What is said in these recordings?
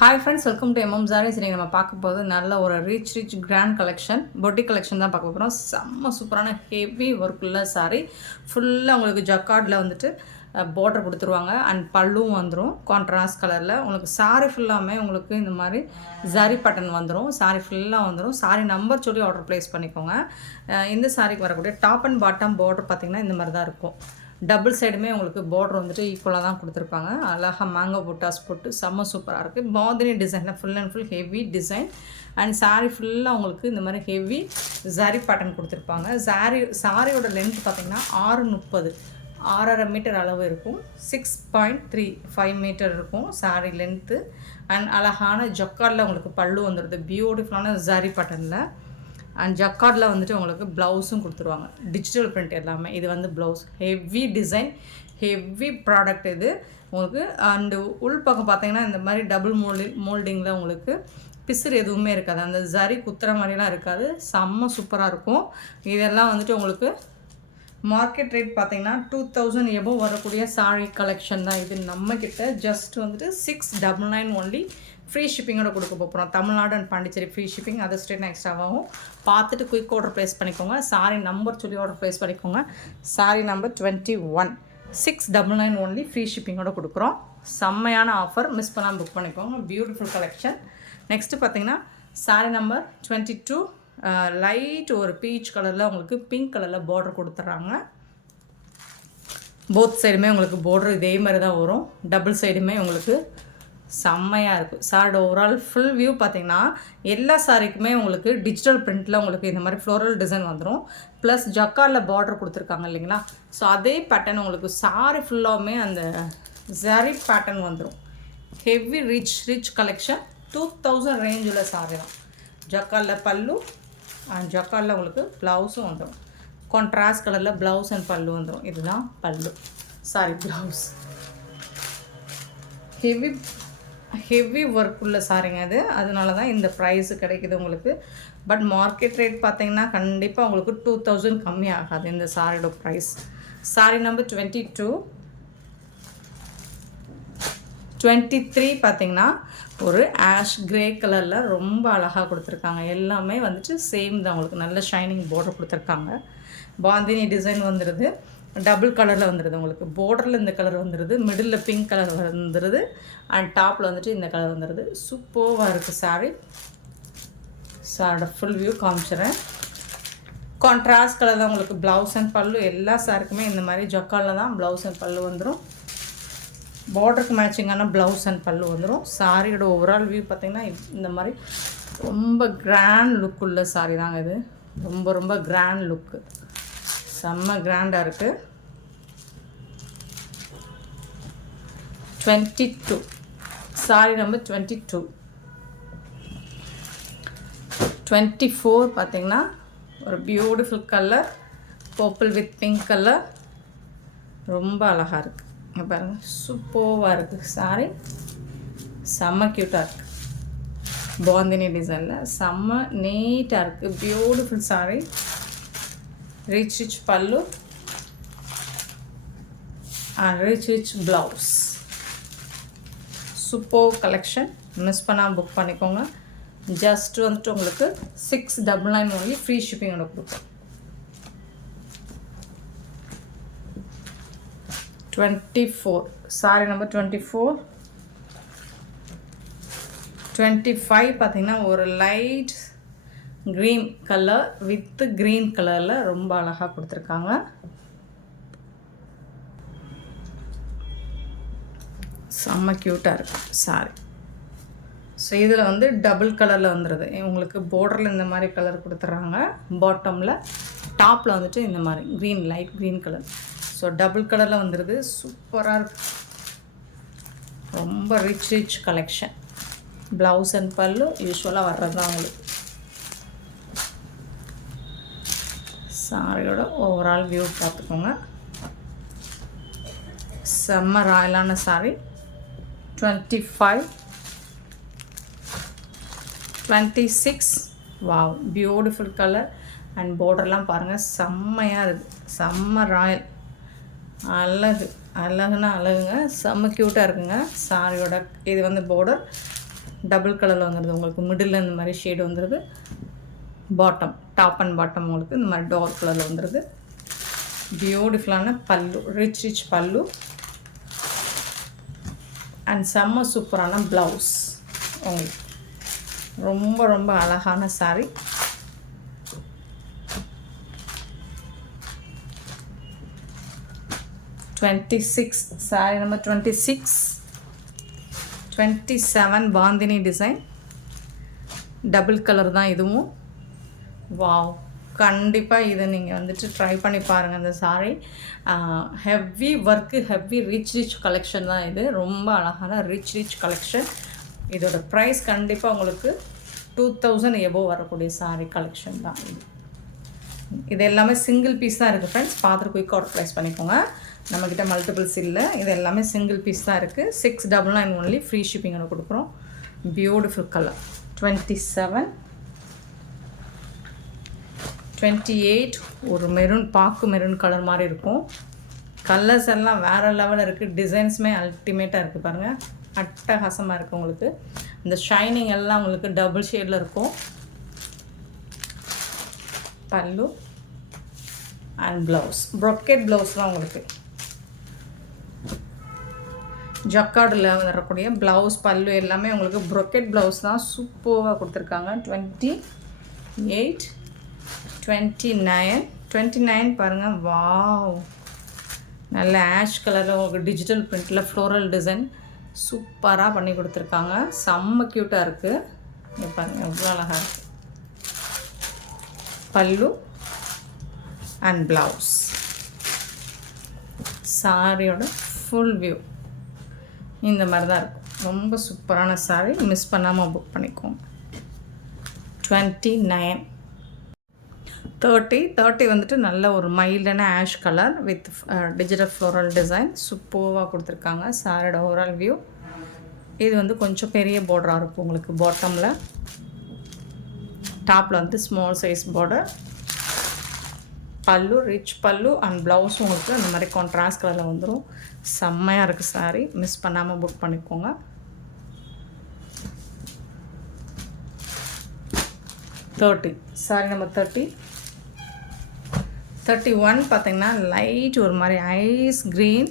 Hi friends, welcome to MM sarees. இன்றைக்கி நம்ம பார்க்க போது நல்ல ஒரு rich grand collection, boutique collection தான் பார்க்க போகிறோம். செம்ம சூப்பரான ஹெவி ஒர்க்குள்ள சாரீ. ஃபுல்லாக உங்களுக்கு ஜக்கார்டில் வந்துட்டு பார்டர் கொடுத்துருவாங்க அண்ட் பல்லும் வந்துடும் கான்ட்ராஸ்ட் கலரில். உங்களுக்கு சாரீ ஃபுல்லாமே உங்களுக்கு இந்த மாதிரி ஜரி பட்டன் வந்துடும். சாரீ ஃபுல்லாக வந்துடும். சாரீ நம்பர் சொல்லி ஆர்டர் ப்ளேஸ் பண்ணிக்கோங்க. இந்த சாரீக்கு வரக்கூடிய டாப் அண்ட் பாட்டம் பார்டர் பார்த்திங்கன்னா இந்த மாதிரி தான் இருக்கும். டபுள் சைடுமே உங்களுக்கு பார்டர் வந்துட்டு ஈக்குவலாக தான் கொடுத்துருப்பாங்க. அழகாக மேங்கோ புட்டாஸ் போட்டு செம்ம சூப்பராக இருக்குது. பாந்தினி டிசைனில் full and full heavy design and sari ஃபுல்லாக உங்களுக்கு இந்த மாதிரி ஹெவி ஜரி பேட்டர்ன் கொடுத்துருப்பாங்க. சாரியோட லென்த் பார்த்திங்கன்னா 6:30 6.5 மீட்டர் அளவு இருக்கும். 6.35 மீட்டர் இருக்கும் சாரீ லென்த்து. அண்ட் அழகான ஜக்கார்டில் உங்களுக்கு பல்லு வந்துடுது பியூட்டிஃபுல்லான ஜரி பேட்டர்னில். அண்ட் ஜக்கார்டில் வந்துட்டு உங்களுக்கு ப்ளவுஸும் கொடுத்துருவாங்க. டிஜிட்டல் பிரிண்ட் எல்லாமே. இது வந்து blouse heavy design, heavy product இது உங்களுக்கு. அண்டு உள் பக்கம் பார்த்தீங்கன்னா இந்த மாதிரி டபுள் மோல்டிங்கில் உங்களுக்கு பிசுறு எதுவுமே இருக்காது. அந்த ஜரி குத்துற மாதிரிலாம் இருக்காது. செம்ம சூப்பராக இருக்கும். இதெல்லாம் வந்துட்டு உங்களுக்கு மார்க்கெட் ரேட் பார்த்தீங்கன்னா 2000 எபோவ் வரக்கூடிய சாரீ கலெக்ஷன் தான் இது. நம்மக்கிட்ட ஜஸ்ட் வந்துட்டு 699 ஒன்லி. ஃப்ரீ ஷிப்பிங்கோட கொடுக்க போகிறோம். Tamil Nadu and Pondicherry free shipping. அதை ஸ்டேட் எக்ஸ்ட்ராவாகும். பார்த்துட்டு குயிக் ஆர்டர் ப்ளேஸ் பண்ணிக்கோங்க. சாரீ நம்பர் சொல்லி ஆர்டர் ப்ளேஸ் பண்ணிக்கோங்க. சாரீ நம்பர் 21. 699 ஒன்லி. ஃப்ரீ ஷிப்பிங்கோட கொடுக்குறோம். செம்மையான ஆஃபர், மிஸ் பண்ணாமல் புக் பண்ணிக்கோங்க. Beautiful collection. நெக்ஸ்ட்டு பார்த்தீங்கன்னா சாரீ நம்பர் 22. லைட் ஒரு பீச் கலரில் உங்களுக்கு பிங்க் கலரில் பார்டர் கொடுத்துட்றாங்க. போத் சைடுமே உங்களுக்கு பார்டர் இதே மாதிரி தான் வரும். டபுள் சைடுமே உங்களுக்கு செம்மையாக இருக்குது. சாரியோட ஓவரால் ஃபுல் வியூ பார்த்திங்கன்னா எல்லா சாரிக்குமே உங்களுக்கு டிஜிட்டல் பிரிண்ட்டில் உங்களுக்கு இந்த மாதிரி ஃப்ளோரல் டிசைன் வந்துடும். ப்ளஸ் ஜக்கார்டில் பார்டர் கொடுத்துருக்காங்க இல்லைங்களா. ஸோ அதே பேட்டர்ன் உங்களுக்கு சாரி ஃபுல்லாகவுமே அந்த ஜரி பேட்டர்ன் வந்துடும். Heavy rich collection. 2000 ரேஞ்சில் சாரி தான். ஜக்கார்டில் பல்லு அண்ட் ஜக்கார்டில் உங்களுக்கு ப்ளவுஸும் வந்துடும். கான்ட்ராஸ்ட் கலரில் ப்ளவுஸ் அண்ட் பல்லு வந்துடும். இதுதான் பல்லு, சாரி ப்ளவுஸ். ஹெவி ஒர்க் உள்ள சாரிங்க அது. அதனால தான் இந்த ப்ரைஸு கிடைக்குது உங்களுக்கு. பட் மார்க்கெட் ரேட் பார்த்திங்கன்னா கண்டிப்பாக உங்களுக்கு 2000 கம்மி ஆகாது இந்த சாரியோட ப்ரைஸ். Sorry number 22. 23 பார்த்திங்கன்னா ஒரு ஆஷ் கிரே கலரில் ரொம்ப அழகாக கொடுத்துருக்காங்க. எல்லாமே வந்துட்டு சேம் தான். உங்களுக்கு நல்ல ஷைனிங் பார்டர் கொடுத்துருக்காங்க. பாந்தினி டிசைன் வந்துடுது. டபுள் கலரில் வந்துடுது. உங்களுக்கு பார்டரில் இந்த கலர் வந்துடுது, மிடில் பிங்க் கலர் வந்துடுது அண்ட் டாப்பில் வந்துட்டு இந்த கலர் வந்துடுது. சூப்பராக இருக்குது சாரீ. சாரோட ஃபுல் வியூ காமிச்சிடுறேன். கான்ட்ராஸ்ட் கலர் தான் உங்களுக்கு ப்ளவுஸ் அண்ட் பல்லு. எல்லா சாருக்குமே இந்த மாதிரி ஜக்காலில் தான் ப்ளவுஸ் அண்ட் பல்லு வந்துடும். பார்டருக்கு மேட்சிங்கான ப்ளவுஸ் அண்ட் பல்லு வந்துடும். சாரியோட ஓவரால் வியூ பார்த்திங்கன்னா இந்த மாதிரி ரொம்ப கிராண்ட் லுக் உள்ள சாரி தாங்க இது. ரொம்ப கிராண்ட் லுக்கு, செம்ம கிராண்டாக இருக்குது. 22 சாரி நம்பர் 22. 24 பார்த்திங்கன்னா ஒரு beautiful colour, purple with pink colour. ரொம்ப அழகாக இருக்குது. இங்கே பாருங்கள், சூப்பராக இருக்குது சாரி. செம்ம க்யூட்டாக இருக்குது. பாந்தினி டிசைனில் செம்ம நீட்டாக இருக்குது. Beautiful sorry. ரிச் பல்லு and rich blouse. Super collection. Miss பண்ணாமல் புக் பண்ணிக்கோங்க. ஜஸ்ட் வந்துட்டு உங்களுக்கு 699 ஒன்லி. ஃப்ரீ ஷிப்பிங்கோட கொடுப்போம். 24 சாரி நம்பர் 24. 25 பார்த்திங்கன்னா ஒரு light green colour with green கலரில் ரொம்ப அழகாக கொடுத்துருக்காங்க. செம்ம க்யூட்டாக இருக்குது சாரி. ஸோ இதில் வந்து டபுள் கலரில் வந்துடுது. உங்களுக்கு பார்டரில் இந்த மாதிரி கலர் கொடுத்துட்றாங்க. பாட்டமில் டாப்பில் வந்துட்டு இந்த மாதிரி green, light green colour. So double கலரில் வந்துடுது. சூப்பராக இருக்குது. ரொம்ப ரிச் கலெக்ஷன். ப்ளவுஸ் அண்ட் பல்லு யூஸ்வலாக வர்றது தான் உங்களுக்கு. சாரியோட ஓவரால் வியூ பார்த்துக்கோங்க. செம்ம ராயலான sari. 25. 26 wow, beautiful colour and பார்டர்லாம் பாருங்கள், செம்மையாக இருக்குது. செம்ம ராயல், அழகுன்னா அழகுங்க. செம்ம க்யூட்டாக இருக்குங்க சாரியோட. இது வந்து பார்டர் டபுள் கலரில் வந்துடுது உங்களுக்கு. மிடில் இந்த மாதிரி ஷேடு வந்துடுது. பாட்டம், டாப் அண்ட் பாட்டம் உங்களுக்கு இந்த மாதிரி டார்க் கலரில் வந்துடுது. பியூட்டிஃபுல்லான பல்லு, ரிச் பல்லு அண்ட் செம்ம சூப்பரான ப்ளவுஸ் உங்களுக்கு. ரொம்ப ரொம்ப அழகான sari. Sari number 26, 27 bandhani design. Double colour தான் இதுவும். வாவ், கண்டிப்பாக இதை நீங்கள் வந்துட்டு ட்ரை பண்ணி பாருங்கள். இந்த sari heavy work, heavy rich collection தான் இது. ரொம்ப அழகான ரிச் கலெக்ஷன். இதோட ப்ரைஸ் கண்டிப்பாக உங்களுக்கு 2000 எபோவ் வரக்கூடிய சாரீ கலெக்ஷன் தான் இது. இது எல்லாமே சிங்கிள் பீஸ் தான் இருக்குது ஃப்ரெண்ட்ஸ். பார்த்துட்டு குயிக் ஆர்டர் ப்ரைஸ் பண்ணிக்கோங்க. நம்மக்கிட்ட மல்டிபிள்ஸ் இல்லை, இது எல்லாமே சிங்கிள் பீஸ் தான் இருக்குது. 699 ஒன்லி, ஃப்ரீ ஷிப்பிங்கோட கொடுக்குறோம். Beautiful colour. 27, 28 ஒரு மெரூன், பாக்கு மெரூன் கலர் மாதிரி இருக்கும். கலர்ஸ் எல்லாம் வேறு லெவலில் இருக்குது. டிசைன்ஸுமே அல்டிமேட்டாக இருக்குது பாருங்கள். அட்டகாசமாக இருக்குது உங்களுக்கு. இந்த ஷைனிங் எல்லாம் உங்களுக்கு டபுள் ஷேடில் இருக்கும். பல்லு அண்ட் ப்ளவுஸ், ப்ரொக்கெட் ப்ளவுஸ் தான் உங்களுக்கு. ஜக்கார்டில் வரக்கூடிய ப்ளவுஸ், பல்லு எல்லாமே உங்களுக்கு ப்ரொக்கெட் ப்ளவுஸ் தான். சூப்பராக கொடுத்துருக்காங்க. 28, 29 பாருங்கள். வாவ், நல்ல ஆஷ் கலரில் உங்களுக்கு டிஜிட்டல் பிரிண்டில் ஃப்ளோரல் டிசைன் சூப்பராக பண்ணி கொடுத்துருக்காங்க. செம்ம க்யூட்டாக இருக்குது. இங்கே பாருங்கள் எவ்வளோ அழகாக இருக்குது. பல்லு அண்ட் ப்ளவுஸ். சாரியோட ஃபுல் வியூ இந்த மாதிரி தான் இருக்கும். ரொம்ப சூப்பரான சாரீ. மிஸ் பண்ணாமல் புக் பண்ணிக்கோங்க. 29, 30 வந்துட்டு நல்ல ஒரு மைல்டான ash colour with digital floral design சூப்பராக கொடுத்துருக்காங்க. சாரியோட ஓவரால் வியூ. இது வந்து கொஞ்சம் பெரிய பார்டராக இருக்கும் உங்களுக்கு. பாட்டமில், டாப்பில் வந்து ஸ்மால் சைஸ் பார்டர். பல்லு, ரிச் பல்லு அண்ட் ப்ளவுஸும் உங்களுக்கு அந்த மாதிரி கான்ட்ராஸ்ட் கலரில் வந்துடும். செம்மையாக இருக்குது சாரீ. மிஸ் பண்ணாமல் புக் பண்ணிக்கோங்க. 30 சாரி நம்பர் 31 பார்த்திங்கன்னா லைட் ஒரு மாதிரி ஐஸ் க்ரீன்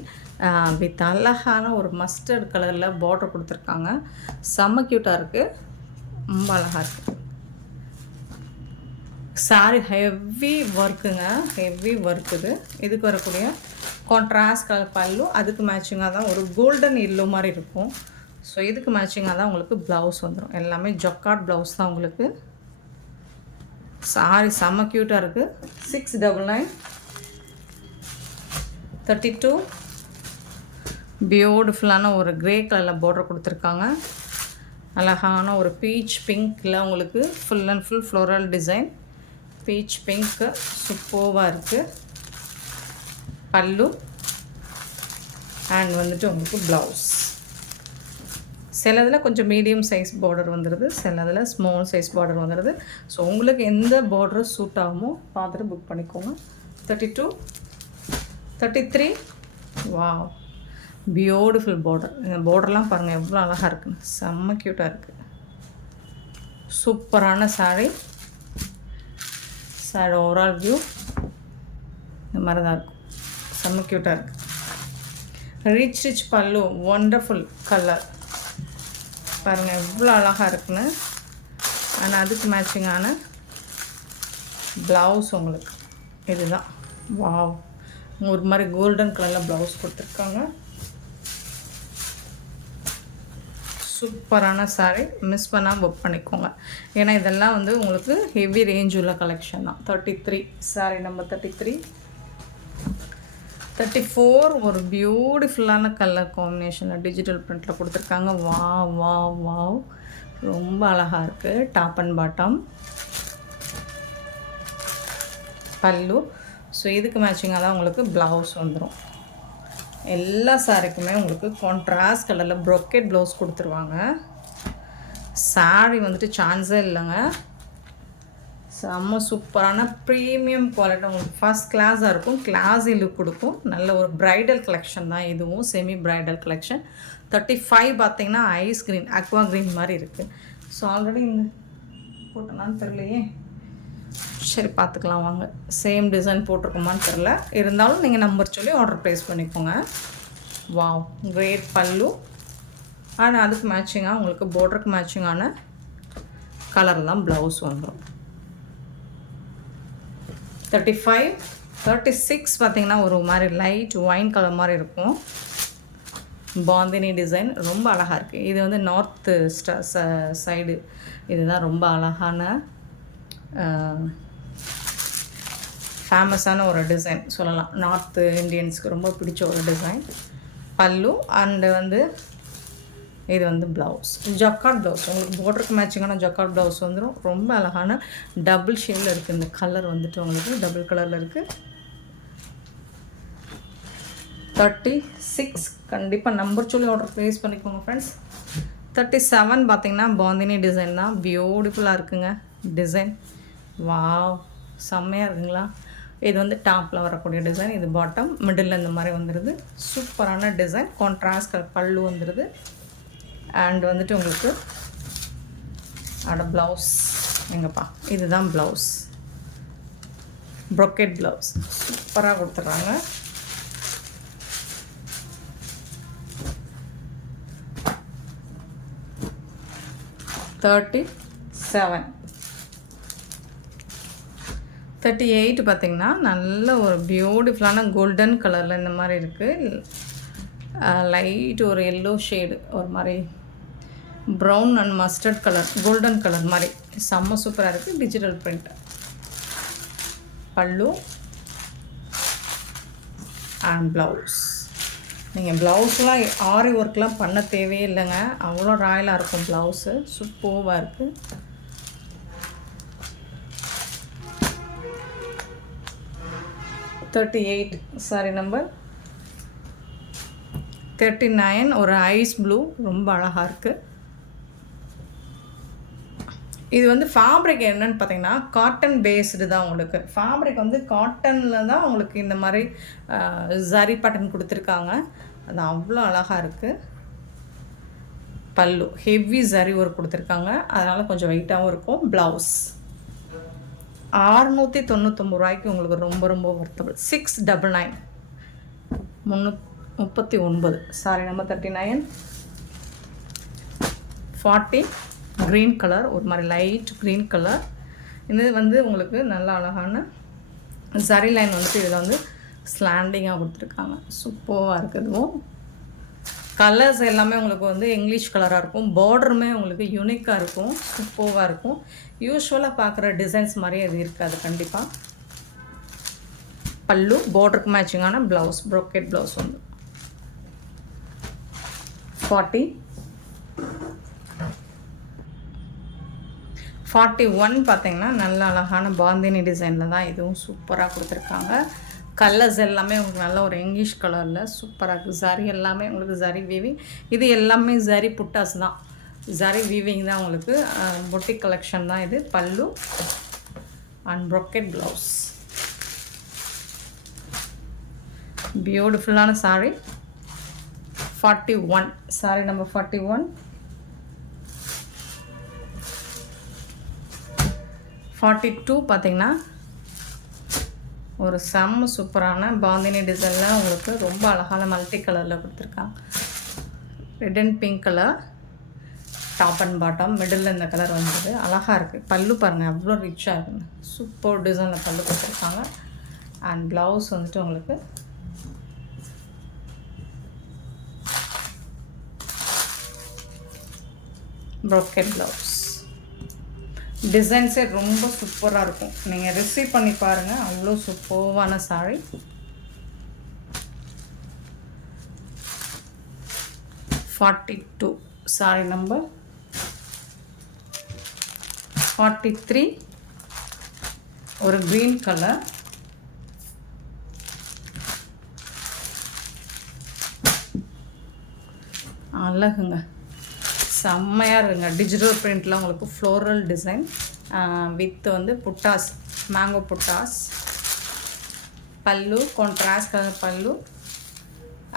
வித் அழகான ஒரு மஸ்டர்ட் கலரில் பார்டர் கொடுத்துருக்காங்க. செம்ம க்யூட்டாக இருக்குது. ரொம்ப அழகாக இருக்குது. சாரி ஹெவி ஒர்க்குங்க, ஹெவி ஒர்க் இது. இதுக்கு வரக்கூடிய கான்ட்ராஸ்ட் கலர் பல்லு, அதுக்கு மேட்சிங்காக தான் ஒரு கோல்டன் எல்லோ மாதிரி இருக்கும். ஸோ இதுக்கு மேட்சிங்காக தான் உங்களுக்கு ப்ளவுஸ் வந்துடும். எல்லாமே ஜக்கார்ட் ப்ளவுஸ் தான் உங்களுக்கு. சாரி செம்ம க்யூட்டாக இருக்குது. 699, 32 பியூட்டிஃபுல்லான ஒரு க்ரே கலரில் பார்டர் கொடுத்துருக்காங்க. அழகான ஒரு பீச் பிங்க்கில் உங்களுக்கு full and full floral design. Beach pink சூப்பராக இருக்குது. பல்லு அண்ட் வந்துட்டு உங்களுக்கு ப்ளவுஸ். சிலதில் கொஞ்சம் மீடியம் சைஸ் பார்டர் வந்துடுது, சிலதில் ஸ்மால் சைஸ் பார்டர் வந்துடுது. ஸோ உங்களுக்கு எந்த பார்டர் சூட் ஆகுமோ பார்த்துட்டு புக் பண்ணிக்கோங்க. 32, 33 வா பியூட்டிஃபுல் பார்டர். இந்த பார்டர்லாம் பாருங்கள் எவ்வளோ அழகாக இருக்குன்னு. செம்ம க்யூட்டாக இருக்குது. சூப்பரான சாரீ. சாரி ஓவரால் வியூ இந்த மாதிரி தான் இருக்கும். செம்ம க்யூட்டாக இருக்குது. ரிச் பல்லு, ஒண்டர்ஃபுல் கலர் பாருங்கள் எவ்வளோ அழகாக இருக்குன்னு. ஆனால் அதுக்கு மேட்சிங்கான ப்ளவுஸ் உங்களுக்கு இதுதான். வாவ், ஒரு மாதிரி கோல்டன் கலரில் ப்ளவுஸ் கொடுத்துருக்காங்க. சூப்பரான சாரீ. மிஸ் பண்ணால் புக் பண்ணிக்கோங்க. ஏன்னா இதெல்லாம் வந்து உங்களுக்கு ஹெவி ரேஞ்ச் உள்ள கலெக்ஷன் தான். 33 சாரீ நம்பர் 33. 34 ஒரு பியூட்டிஃபுல்லான கலர் காம்பினேஷனில் டிஜிட்டல் பிரிண்டில் கொடுத்துருக்காங்க. வாவ் ரொம்ப அழகாக இருக்குது. டாப் அண்ட் பாட்டம், பல்லு. ஸோ இதுக்கு மேட்சிங்காக தான் உங்களுக்கு ப்ளவுஸ் வந்துடும். எல்லா சாரிக்குமே உங்களுக்கு கான்ட்ராஸ்ட் கலரில் ப்ரொக்கெட் ப்ளவுஸ் கொடுத்துருவாங்க. சாரி வந்துட்டு சான்ஸே இல்லைங்க. செம்ம சூப்பரான ப்ரீமியம் குவாலிட்டி, உங்களுக்கு ஃபஸ்ட் கிளாஸாக இருக்கும், கிளாஸி லுக் கொடுக்கும். நல்ல ஒரு ப்ரைடல் கலெக்ஷன் தான் இதுவும், செமி ப்ரைடல் கலெக்ஷன். 35 பார்த்தீங்கன்னா ஐஸ் க்ரீன், அக்வா க்ரீன் மாதிரி இருக்குது. ஸோ ஆல்ரெடி இந்த போட்டோன்னான்னு தெரியலையே, சரி பார்த்துக்கலாம் வாங்க. சேம் டிசைன் போட்டிருக்குமான்னு தெரில, இருந்தாலும் நீங்கள் நம்பர் சொல்லி ஆர்டர் ப்ளேஸ் பண்ணிக்கோங்க. வாவ், கிரேட் பல்லு. ஆனால் அதுக்கு மேட்சிங்காக உங்களுக்கு பார்டருக்கு மேட்சிங்கான கலர் தான் ப்ளவுஸ் வந்துடும். 35, 36 பார்த்திங்கன்னா ஒரு மாதிரி லைட் ஒயின் கலர் மாதிரி இருக்கும். பாந்தினி டிசைன் ரொம்ப அழகாக இருக்குது. இது வந்து நார்த்து சைடு, இதுதான் ரொம்ப அழகான ஃபேமஸான ஒரு டிசைன் சொல்லலாம். நார்த்து இண்டியன்ஸ்க்கு ரொம்ப பிடிச்ச ஒரு டிசைன். பல்லு அண்டு வந்து இது வந்து ப்ளவுஸ், ஜக்கார்ட் ப்ளவுஸ். உங்களுக்கு பார்டருக்கு மேட்சிங்கான ஜக்கார்ட் ப்ளவுஸ் வந்துடும். ரொம்ப அழகான டபுள் ஷேடில் இருக்குது. இந்த கலர் வந்துட்டு உங்களுக்கு டபுள் கலரில் இருக்குது. 36 கண்டிப்பாக நம்பர் சொல்லி ஆர்டர் ப்ளேஸ் பண்ணிக்கோங்க ஃப்ரெண்ட்ஸ். 37 பார்த்திங்கன்னா பாந்தினி டிசைன் தான். பியூட்டிஃபுல்லாக இருக்குங்க டிசைன். வாவ், செம்மையாக இருக்குங்களா? இது வந்து டாப்பில் வரக்கூடிய டிசைன், இது பாட்டம், மிடில் இந்த மாதிரி வந்துடுது. சூப்பரான டிசைன். கான்ட்ராஸ்ட் கலர் பல்லு வந்துடுது. அண்ட் வந்துட்டு உங்களுக்கு ப்ளவுஸ் எங்கப்பா, இதுதான் ப்ளவுஸ், ப்ரொக்கெட் ப்ளவுஸ் சூப்பராக கொடுத்துட்றாங்க. $37. 38 பார்த்திங்கன்னா நல்ல ஒரு பியூட்டிஃபுல்லான கோல்டன் கலரில் இந்த மாதிரி இருக்குது. லைட் ஒரு எல்லோ ஷேடு, ஒரு மாதிரி brown and mustard colour, golden colour மாதிரி செம்ம சூப்பராக இருக்குது. Digital print. பல்லு அண்ட் ப்ளவுஸ். நீங்கள் ப்ளவுஸ்லாம் ஆரி ஒர்க்லாம் பண்ண தேவையே இல்லைங்க, அவ்வளோ ராயலாக இருக்கும் ப்ளவுஸு. சூப்பராக இருக்குது. சாரி நம்பர் 39 ஒரு ஐஸ் ப்ளூ, ரொம்ப அழகாக இருக்குது. இது வந்து ஃபேப்ரிக் என்னன்னு பார்த்தீங்கன்னா காட்டன் பேஸ்டு தான். உங்களுக்கு ஃபேப்ரிக் வந்து காட்டனில் தான் உங்களுக்கு இந்த மாதிரி ஜரி பேட்டர்ன் கொடுத்துருக்காங்க. அது அவ்வளோ அழகாக இருக்குது. பல்லு ஹெவி ஜரி ஒர்க் கொடுத்துருக்காங்க, அதனால் கொஞ்சம் வெயிட்டாகவும் இருக்கும். ப்ளவுஸ் $699 உங்களுக்கு ரொம்ப ரொம்ப வர்த்தபிள். 699, 339. Sorry number 39. 40 க்ரீன் கலர், ஒரு மாதிரி லைட் க்ரீன் கலர். இது வந்து உங்களுக்கு நல்ல அழகான சரி லைன் வந்துட்டு இதில் வந்து ஸ்லாண்டிங்காக கொடுத்துருக்காங்க. சூப்பராக இருக்குதுவும். கலர்ஸ் எல்லாமே உங்களுக்கு வந்து இங்கிலீஷ் கலராக இருக்கும். பார்டருமே உங்களுக்கு யூனிக்காக இருக்கும், சூப்பராக இருக்கும். யூஸ்வலாக பார்க்குற டிசைன்ஸ் மாதிரியே அது இருக்காது கண்டிப்பாக. பல்லு பார்டருக்கு மேட்சிங்கான ப்ளவுஸ், ப்ரோக்கெட் ப்ளவுஸ் வந்து 40. 41 பார்த்திங்கன்னா நல்ல அழகான பாந்தினி டிசைனில் தான், இதுவும் சூப்பராக கொடுத்துருக்காங்க. கலர்ஸ் எல்லாமே உங்களுக்கு நல்ல ஒரு இங்கிலீஷ் கலரில் சூப்பராக இருக்குது. ஜரி எல்லாமே உங்களுக்கு ஜரி வீவிங், இது எல்லாமே ஜரி புட்டாஸ் தான், ஜரி வீவிங் தான் உங்களுக்கு. பொட்டிக் கலெக்ஷன் தான் இது. பல்லு அண்ட் ப்ரோக்கெட் ப்ளவுஸ். பியூட்டிஃபுல்லான சாரி. 41 sorry number 41. 42 பார்த்திங்கன்னா ஒரு செம்ம சூப்பரான பாந்தினி டிசைனில் உங்களுக்கு ரொம்ப அழகான மல்டி கலரில் கொடுத்துருக்காங்க. Red and pink colour, top and bottom, middle இந்த கலர் வந்தது. அழகாக இருக்குது. பல்லு பாருங்கள் அவ்வளோ ரிச்சாக இருக்குங்க. சூப்பர் டிசைனில் பல்லு கொடுத்துருக்காங்க. அண்ட் ப்ளவுஸ் வந்துட்டு உங்களுக்கு ப்ரோக்கெட் ப்ளவுஸ். டிசைன்ஸே ரொம்ப சூப்பராக இருக்கும். நீங்கள் ரிசீவ் பண்ணி பாருங்கள், அவ்வளோ சூப்பரான சாரி. $42 சாரி நம்பர் 43 ஒரு க்ரீன் கலர். அழகுங்க, செம்மையாக இருக்குங்க. டிஜிட்டல் பிரிண்ட்டில் உங்களுக்கு ஃப்ளோரல் டிசைன் வித் வந்து புட்டாஸ், மேங்கோ புட்டாஸ். பல்லு கான்ட்ராஸ்ட் கலர் பல்லு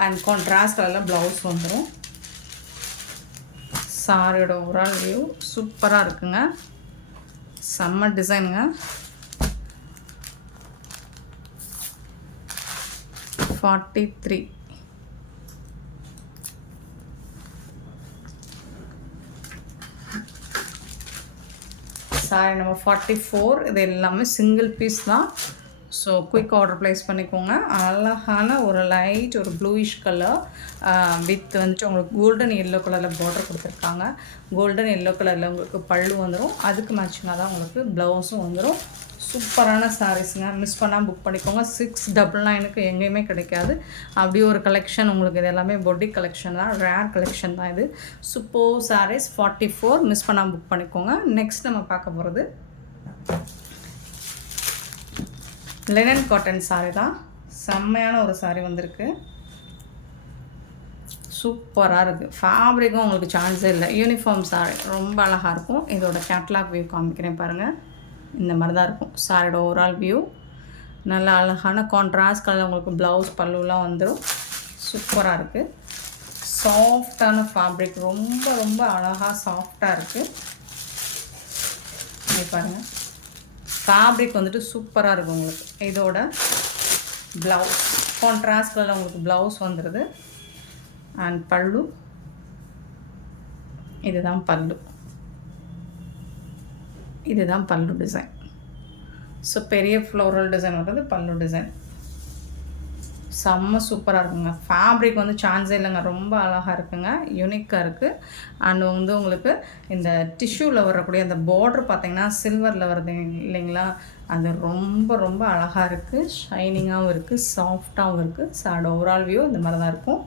அண்ட் கான்ட்ராஸ்ட் கலரில் ப்ளவுஸ் வந்துடும். சாரியோட ஓவரால் வியூ சூப்பராக இருக்குங்க, செம்ம டிசைனுங்க. 43. சாரி நம்ம 44. இது எல்லாமே சிங்கிள் பீஸ் தான். ஸோ குயிக் ஆர்டர் ப்ளேஸ் பண்ணிக்கோங்க. அழகான ஒரு லைட் ஒரு ப்ளூயிஷ் கலர் வித் வந்துட்டு உங்களுக்கு கோல்டன் எல்லோ கலரில் பார்டர் கொடுத்துருக்காங்க. கோல்டன் எல்லோ கலரில் உங்களுக்கு பல்லு வந்துடும். அதுக்கு மேட்சிங்காக தான் உங்களுக்கு ப்ளவுஸும் வந்துடும். சூப்பரான சாரீஸுங்க, மிஸ் பண்ணால் புக் பண்ணிக்கோங்க. 699க்கு எங்கேயுமே கிடைக்காது. அப்படி ஒரு கலெக்ஷன் உங்களுக்கு. இது எல்லாமே பொட்டிக் கலெக்ஷன் தான், ரேர் கலெக்ஷன் தான் இது. சூப்பர் சாரீஸ் 44, மிஸ் பண்ணால் புக் பண்ணிக்கோங்க. நெக்ஸ்ட் நம்ம பார்க்க போகிறது லினன் காட்டன் சாரீ தான். செம்மையான ஒரு சாரீ வந்திருக்கு, சூப்பராக இருக்குது. ஃபேப்ரிக்கும் உங்களுக்கு சான்ஸே இல்லை. யூனிஃபார்ம் சாரீ ரொம்ப அழகாக இருக்கும். இதோட கேட்லாக் வியூ காமிக்கிறேன் பாருங்கள். இந்த மாதிரி தான் இருக்கும் சாரியோட ஓவரால் வியூ. நல்ல அழகான கான்ட்ராஸ்ட் கலர் உங்களுக்கு ப்ளவுஸ் பல்லுலாம் வந்துடும். சூப்பராக இருக்குது. சாஃப்டான ஃபேப்ரிக், ரொம்ப ரொம்ப அழகாக சாஃப்டாக இருக்குது. இது பாருங்கள், ஃபேப்ரிக் வந்துட்டு சூப்பராக இருக்கும் உங்களுக்கு. இதோட ப்ளவுஸ் கான்ட்ராஸ்ட் கலரில் உங்களுக்கு ப்ளவுஸ் வந்துடுது. அண்ட் பல்லு, இதுதான் பல்லு, இதுதான் பல்லு டிசைன். ஸோ பெரிய ஃப்ளோரல் டிசைன் வர்றது பல்லு டிசைன். செம்ம சூப்பராக இருக்குங்க. ஃபேப்ரிக் வந்து சான்ஸே இல்லைங்க, ரொம்ப அழகாக இருக்குங்க, யூனிக்காக இருக்குது. அண்ட் வந்து உங்களுக்கு இந்த டிஷ்யூவில் வரக்கூடிய அந்த பார்டர் பார்த்திங்கன்னா சில்வரில் வருது இல்லைங்களா, அது ரொம்ப ரொம்ப அழகாக இருக்குது. ஷைனிங்காகவும் இருக்குது, சாஃப்டாகவும் இருக்குது. ஸோ அதோட ஓவரால் வியூ இந்த மாதிரி தான் இருக்கும்.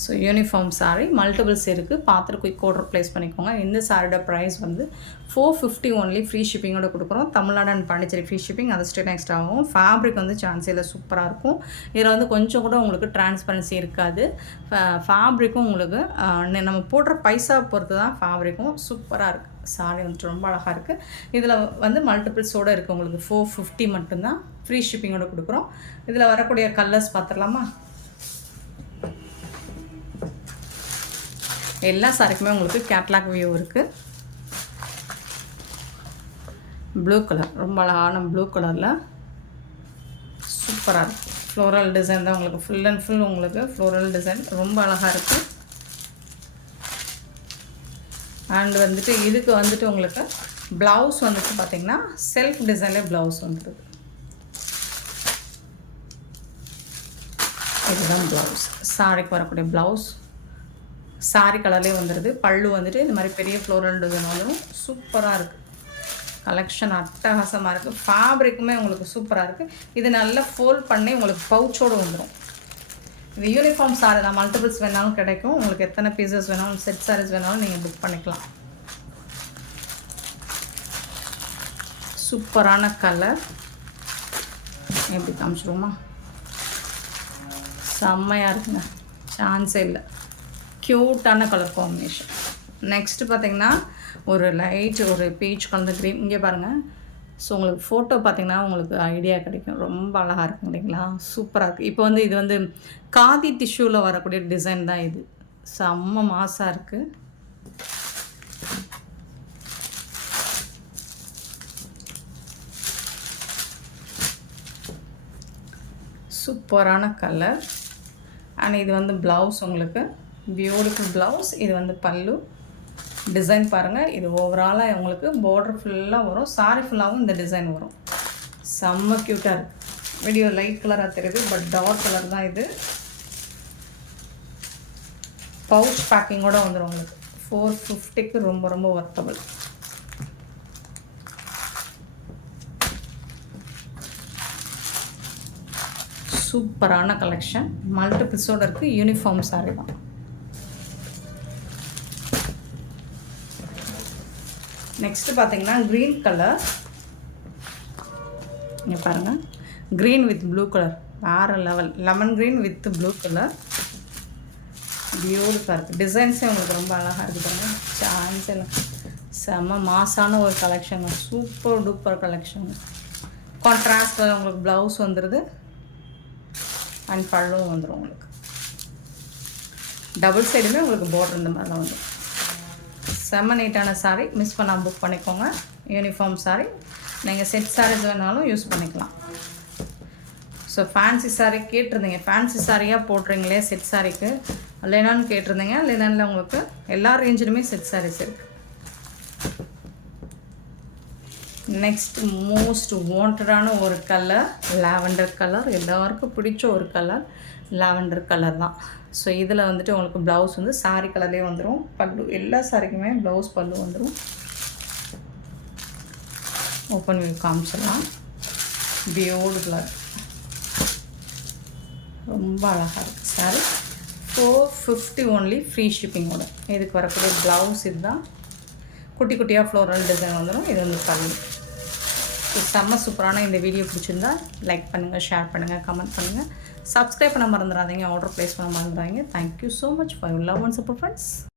ஸோ யூனிஃபார்ம் சாரீ மல்டிபிள்ஸ் இருக்குது, பார்த்துட்டு குயிக் ஆர்டர் ப்ளேஸ் பண்ணிக்கோங்க. இந்த சாரியோட ப்ரைஸ் வந்து 450 ஒன்லி, ஃப்ரீ ஷிப்பிங்கோட கொடுக்குறோம். Tamil Nadu and Pondicherry free shipping, அது ஸ்டேட் நெக்ஸ்ட் ஆகும். ஃபேப்ரிக் வந்து சான்ஸில் சூப்பராக இருக்கும். இதில் வந்து கொஞ்சம் கூட உங்களுக்கு டிரான்ஸ்பரன்சி இருக்காது. ஃபேப்ரிக்கும் உங்களுக்கு நம்ம போடுற பைசா பொறுத்து தான் ஃபேப்ரிக்கும் சூப்பராக இருக்குது. சாரி வந்துட்டு ரொம்ப அழகாக இருக்குது. இதில் வந்து மல்டிபிள்ஸோடு இருக்குது உங்களுக்கு. 450 மட்டும்தான், ஃப்ரீ ஷிப்பிங்கோட கொடுக்குறோம். இதில் வரக்கூடிய கலர்ஸ் பார்த்துடலாமா? எல்லா சாரிக்குமே உங்களுக்கு கேட்லாக் வியூ இருக்குது. ப்ளூ கலர், ரொம்ப அழகான ப்ளூ கலரில் சூப்பராக இருக்குது. ஃப்ளோரல் டிசைன் தான் உங்களுக்கு, ஃபுல் அண்ட் ஃபுல் உங்களுக்கு ஃப்ளோரல் டிசைன் ரொம்ப அழகாக இருக்குது. அண்ட் வந்துட்டு இதுக்கு வந்துட்டு உங்களுக்கு ப்ளவுஸ் வந்துட்டு பார்த்திங்கன்னா செல்ஃப் டிசைன்லேயே ப்ளவுஸ் வந்துடுது. இதுதான் ப்ளவுஸ், சாரிக்கு வரக்கூடிய ப்ளவுஸ் சாரி கலர்லேயே வந்துடுது. பல்லு வந்துட்டு இந்த மாதிரி பெரிய ஃப்ளோரல் டிசைன் வந்துடும். சூப்பராக இருக்குது, கலெக்ஷன் அட்டகாசமாக இருக்குது. ஃபேப்ரிக்குமே உங்களுக்கு சூப்பராக இருக்குது. இது நல்லா ஃபோல்ட் பண்ணி உங்களுக்கு பவுச்சோடு வந்துடும். இது யூனிஃபார்ம் சாரி தான், மல்டிபிள்ஸ் வேணாலும் கிடைக்கும். உங்களுக்கு எத்தனை பீசஸ் வேணாலும், செட் சாரீஸ் வேணாலும் நீங்கள் புக் பண்ணிக்கலாம். சூப்பரான கலர், எப்படி காமிச்சிடுவோமா? செம்மையாக இருக்குங்க, சான்ஸே இல்லை. க்யூட்டான கலர் காம்பினேஷன். நெக்ஸ்ட்டு பார்த்திங்கன்னா ஒரு லைட் ஒரு பீச் கலந்த க்ரீன். இங்கே பாருங்கள். ஸோ உங்களுக்கு ஃபோட்டோ பார்த்திங்கன்னா உங்களுக்கு ஐடியா கிடைக்கும். ரொம்ப அழகாக இருக்கும் இல்லைங்களா, சூப்பராக இருக்குது. இப்போ வந்து இது வந்து காதி டிஷ்யூவில் வரக்கூடிய டிசைன் தான் இது. செம்ம மாசாக இருக்குது. சூப்பரான கலர். அண்ட் இது வந்து ப்ளவுஸ் உங்களுக்கு பியூட்டிஃபுல் ப்ளவுஸ். இது வந்து பல்லு டிசைன் பாருங்கள். இது ஓவராலாக உங்களுக்கு பார்டர் ஃபுல்லாக வரும். சாரி ஃபுல்லாகவும் இந்த டிசைன் வரும். செம்ம க்யூட்டாக இருக்குது. வீடியோ லைட் கலராக தெரியுது, பட் டார்க் கலர் தான் இது. பவுச் பேக்கிங்கோடு வந்துடும் உங்களுக்கு. 450க்கு ரொம்ப ரொம்ப ஒர்த்தபிள். சூப்பரான கலெக்ஷன், மல்டிபிள்ஸோடு இருக்குது. யூனிஃபார்ம் சாரி தான். நெக்ஸ்ட்டு பார்த்தீங்கன்னா க்ரீன் கலர். இங்கே பாருங்கள், க்ரீன் வித் ப்ளூ கலர், வேறு level. Lemon green with blue colour. பியூட்டிஃபுல்லாக இருக்குது. டிசைன்ஸே உங்களுக்கு ரொம்ப அழகாக இருக்குது பாருங்கள். சான்ஸ் இல்லை, செம்ம மாசான ஒரு கலெக்ஷன், சூப்பர் டூப்பர் கலெக்ஷன். கான்ட்ராஸ்டில் உங்களுக்கு ப்ளவுஸ் வந்துடுது அண்ட் பல்லும் வந்துடும். உங்களுக்கு டபுள் சைடுமே உங்களுக்கு பார்டர் இந்த மாதிரிலாம் வந்துடும். செம்ம நீட்டான சாரீ, மிஸ் பண்ணாமல் புக் பண்ணிக்கோங்க. யூனிஃபார்ம் சாரீ, நீங்கள் செட் சாரீஸ் வேணாலும் யூஸ் பண்ணிக்கலாம். ஸோ ஃபேன்சி சாரீ கேட்டிருந்தீங்க, ஃபேன்சி சாரியாக போடுறீங்களே செட் சாரீக்கு லினன் கேட்டிருந்தீங்க. லினனில் உங்களுக்கு எல்லா ரேஞ்சிலுமே செட் சாரீஸ் இருக்குது. நெக்ஸ்ட் மோஸ்ட் வாண்டடான ஒரு கலர் லாவெண்டர் கலர். எல்லாருக்கும் பிடிச்ச ஒரு கலர் லாவெண்டர் கலர் தான். ஸோ இதில் வந்துட்டு உங்களுக்கு ப்ளவுஸ் வந்து சாரீ கலர்லேயே வந்துடும். பல்லு எல்லா சாரிக்குமே ப்ளவுஸ் பல்லு வந்துடும். ஓப்பன் வியூ காமிச்சிடலாம். பியூட்டிஃபுல்லாக ரொம்ப அழகாக இருக்குது சாரீ. 450 only, free ஷிப்பிங்கோட. இதுக்கு வரக்கூடிய ப்ளவுஸ் இதுதான். குட்டி குட்டியாக ஃப்ளோரல் டிசைன் வந்துடும். இது வந்து பல்லு. செம்ம சூப்பரான இந்த வீடியோ பிடிச்சிருந்தா லைக் பண்ணுங்கள், ஷேர் பண்ணுங்கள், கமெண்ட் பண்ணுங்கள். சப்ஸ்கிரைப் பண்ண மறந்துடாதீங்க, ஆர்டர் ப்ளேஸ் பண்ண மறந்துடாதீங்க. Thank you so much for your love and support friends.